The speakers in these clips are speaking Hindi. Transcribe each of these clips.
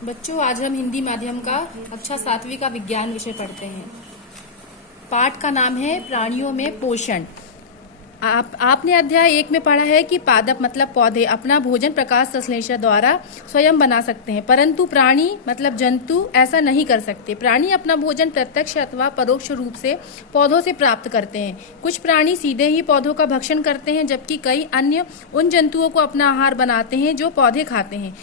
बच्चों, आज हम हिंदी माध्यम का कक्षा 7वीं का विज्ञान विषय पढ़ते हैं। पाठ का नाम है प्राणियों में पोषण। आपने अध्याय 1 में पढ़ा है कि पादप मतलब पौधे अपना भोजन प्रकाश संश्लेषण द्वारा स्वयं बना सकते हैं, परंतु प्राणी मतलब जंतु ऐसा नहीं कर सकते। प्राणी अपना भोजन प्रत्यक्ष अथवा परोक्ष रूप से पौधों से प्राप्त करते हैं। कुछ प्राणी सीधे ही पौधों का भक्षण करते हैं, जबकि कई अन्य उन जंतुओं को अपना आहार बनाते हैं जो पौधे खाते हैं।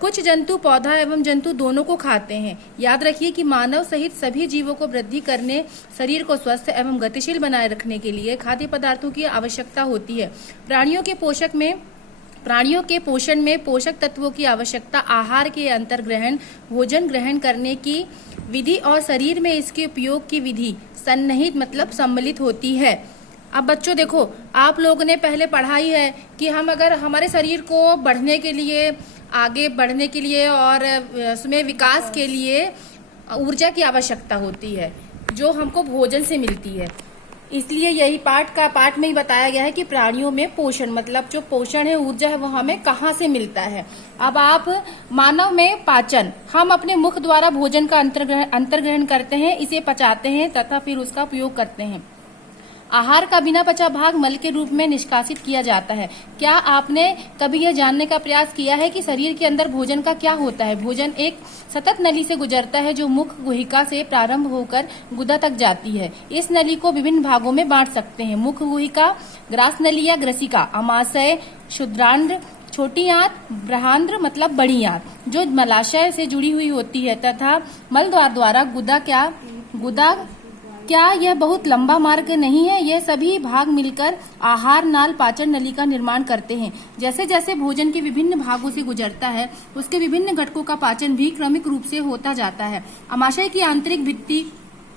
कुछ जंतु पौधा एवं जंतु दोनों को खाते हैं। याद रखिए कि मानव सहित सभी जीवों को वृद्धि करने, शरीर को स्वस्थ एवं गतिशील बनाए रखने के लिए खाद्य पदार्थों की आवश्यकता होती है। प्राणियों के पोषण में पोषक तत्वों की आवश्यकता, आहार के अंतर्ग्रहण, भोजन ग्रहण करने की विधि और शरीर में इसके उपयोग की विधि सन्निहित मतलब सम्मिलित होती है। अब बच्चों देखो, आप लोगों ने पहले पढ़ाई है कि हम अगर हमारे शरीर को बढ़ने के लिए, आगे बढ़ने के लिए और उसमें विकास के लिए ऊर्जा की आवश्यकता होती है, जो हमको भोजन से मिलती है। इसलिए यही पाठ में ही बताया गया है कि प्राणियों में पोषण मतलब जो पोषण है, ऊर्जा है, वो हमें कहाँ से मिलता है। अब आप मानव में पाचन, हम अपने मुख द्वारा भोजन का अंतर्ग्रहण करते हैं, इसे पचाते हैं तथा फिर उसका उपयोग करते हैं। आहार का बिना पचा भाग मल के रूप में निष्कासित किया जाता है। क्या आपने कभी यह जानने का प्रयास किया है कि शरीर के अंदर भोजन का क्या होता है? भोजन एक सतत नली से गुजरता है जो मुख गुहिका से प्रारंभ होकर गुदा तक जाती है। इस नली को विभिन्न भागों में बांट सकते हैं। मुख गुहिका, ग्रास नली या ग्रसिका, आमाशय, क्षुद्रांध्र, छोटी आंत, बृहदांध्र मतलब बड़ी आंत जो मलाशय से जुड़ी हुई होती है, तथा मलद्वार द्वारा गुदा। क्या यह बहुत लंबा मार्ग नहीं है? यह सभी भाग मिलकर आहार नाल पाचन नली का निर्माण करते हैं। जैसे जैसे भोजन के विभिन्न भागों से गुजरता है, उसके विभिन्न घटकों का पाचन भी क्रमिक रूप से होता जाता है। आमाशय की आंतरिक भित्ति,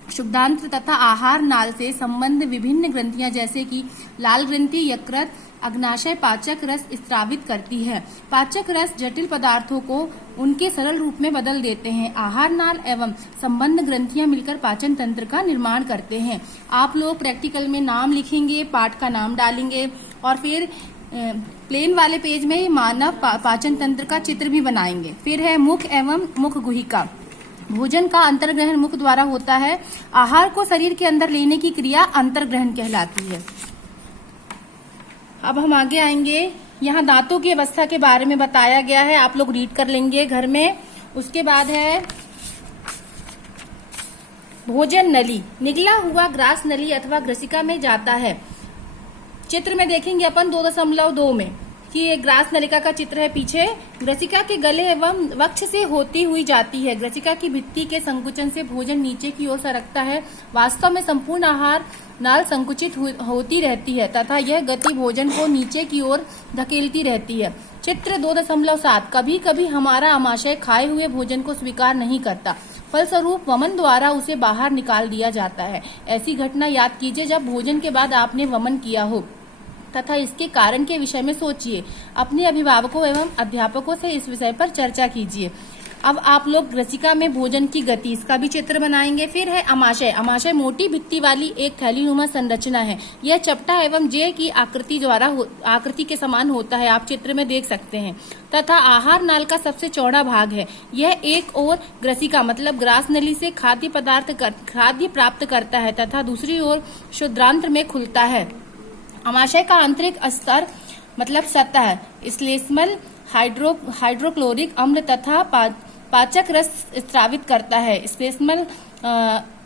क्षुद्रांत्र तथा आहार नाल से संबंध विभिन्न ग्रंथियां जैसे कि लाल ग्रंथि, यकृत, अग्नाशय पाचक रस स्रावित करती है। पाचक रस जटिल पदार्थों को उनके सरल रूप में बदल देते हैं। आहार नाल एवं संबंध ग्रंथियां मिलकर पाचन तंत्र का निर्माण करते हैं। आप लोग प्रैक्टिकल में नाम लिखेंगे, पाठ का नाम डालेंगे और फिर प्लेन वाले पेज में मानव पाचन तंत्र का चित्र भी बनाएंगे। फिर है मुख एवं मुख गुहिका। भोजन का अंतर्ग्रहण मुख द्वारा होता है। आहार को शरीर के अंदर लेने की क्रिया अंतर्ग्रहण कहलाती है। अब हम आगे आएंगे। यहाँ दांतों की अवस्था के बारे में बताया गया है, आप लोग रीड कर लेंगे घर में। उसके बाद है भोजन नली, निगला हुआ ग्रास नली अथवा ग्रसिका में जाता है। चित्र में देखेंगे अपन 2.2 में कि ये ग्रास नलिका का चित्र है पीछे। ग्रसिका के गले एवं वक्ष से होती हुई जाती है। ग्रसिका की भित्ति के संकुचन से भोजन नीचे की ओर सरकता है। वास्तव में संपूर्ण आहार नाल संकुचित होती रहती है तथा यह गति भोजन को नीचे की ओर धकेलती रहती है। चित्र 2.7, कभी कभी हमारा आमाशय खाए हुए भोजन को स्वीकार नहीं करता, फलस्वरूप वमन द्वारा उसे बाहर निकाल दिया जाता है। ऐसी घटना याद कीजिए जब भोजन के बाद आपने वमन किया हो तथा इसके कारण के विषय में सोचिए। अपने अभिभावकों एवं अध्यापकों से इस विषय पर चर्चा कीजिए। अब आप लोग ग्रसिका में भोजन की गति, इसका भी चित्र बनाएंगे। फिर है आमाशय। आमाशय मोटी भित्ति वाली एक थैलीनुमा संरचना है। यह चपटा एवं जे की आकृति के समान होता है, आप चित्र में देख सकते हैं, तथा आहार नाल का सबसे चौड़ा भाग है। यह एक ओर ग्रसिका मतलब ग्रास नली से खाद्य प्राप्त करता है तथा दूसरी ओर क्षुद्रांत्र में खुलता है। आमाशय का आंतरिक स्तर मतलब सतह श्लेष्मल, हाइड्रोक्लोरिक अम्ल तथा पाचक रस स्रावित करता है। श्लेष्मल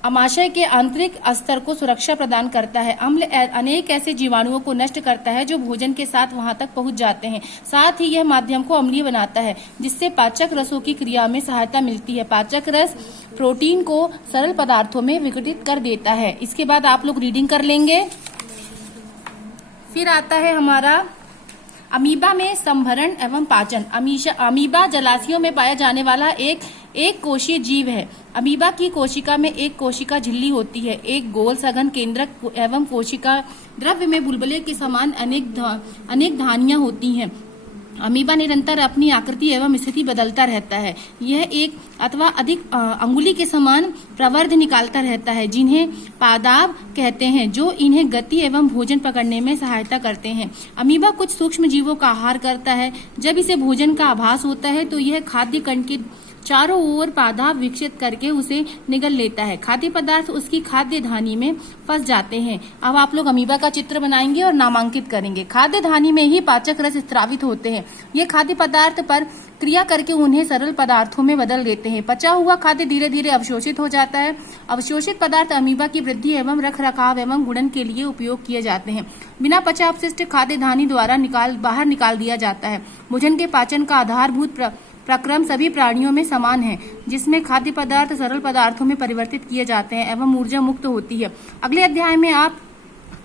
आमाशय के आंतरिक स्तर को सुरक्षा प्रदान करता है। अम्ल अनेक ऐसे जीवाणुओं को नष्ट करता है जो भोजन के साथ वहां तक पहुंच जाते हैं। साथ ही यह माध्यम को अम्लीय बनाता है, जिससे पाचक रसों की क्रिया में सहायता मिलती है। पाचक रस प्रोटीन को सरल पदार्थों में विघटित कर देता है। इसके बाद आप लोग रीडिंग कर लेंगे। फिर आता है हमारा अमीबा में संभरण एवं पाचन। अमीबा जलाशयों में पाया जाने वाला एक कोशीय जीव है। अमीबा की कोशिका में एक कोशिका झिल्ली होती है। एक गोल सघन केंद्रक एवं कोशिका द्रव्य में बुलबुले के समान अनेक धानियां होती हैं। अमीबा निरंतर अपनी आकृति एवं स्थिति बदलता रहता है। यह एक अथवा अधिक अंगुली के समान प्रवर्ध निकालता रहता है, जिन्हें पादाब कहते हैं, जो इन्हें गति एवं भोजन पकड़ने में सहायता करते हैं। अमीबा कुछ सूक्ष्म जीवों का आहार करता है। जब इसे भोजन का आभास होता है तो यह खाद्य कण के चारों ओर बाधा विकसित करके उसे निगल लेता है। खाद्य पदार्थ उसकी खाद्य धानी में फंस जाते हैं। अब आप लोग अमीबा का चित्र बनाएंगे और नामांकित करेंगे। खाद्य धानी में ही पाचक रस स्रावित होते हैं। ये खाद्य पदार्थ पर क्रिया करके उन्हें सरल पदार्थों में बदल देते हैं। पचा हुआ खाद्य धीरे धीरे अवशोषित हो जाता है। अवशोषित पदार्थ अमीबा की वृद्धि एवं रख रखाव एवं गुणन के लिए उपयोग किए जाते हैं। बिना पचा अपशिष्ट खाद्य धानी द्वारा बाहर निकाल दिया जाता है। भोजन के पाचन का आधारभूत प्रक्रम सभी प्राणियों में समान है, जिसमें खाद्य पदार्थ सरल पदार्थों में परिवर्तित किए जाते हैं एवं ऊर्जा मुक्त होती है। अगले अध्याय में आप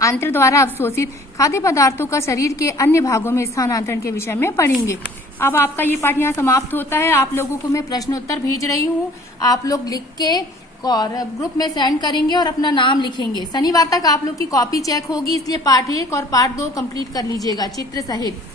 आंत्र द्वारा अवशोषित खाद्य पदार्थों का शरीर के अन्य भागों में स्थानांतरण के विषय में पढ़ेंगे। अब आपका ये पाठ यहाँ समाप्त होता है। आप लोगों को मैं प्रश्न उत्तर भेज रही हूँ, आप लोग लिख के और ग्रुप में सेंड करेंगे और अपना नाम लिखेंगे। शनिवार तक आप लोग की कॉपी चेक होगी, इसलिए पार्ट 1 और पार्ट 2 कंप्लीट कर लीजिएगा चित्र सहित।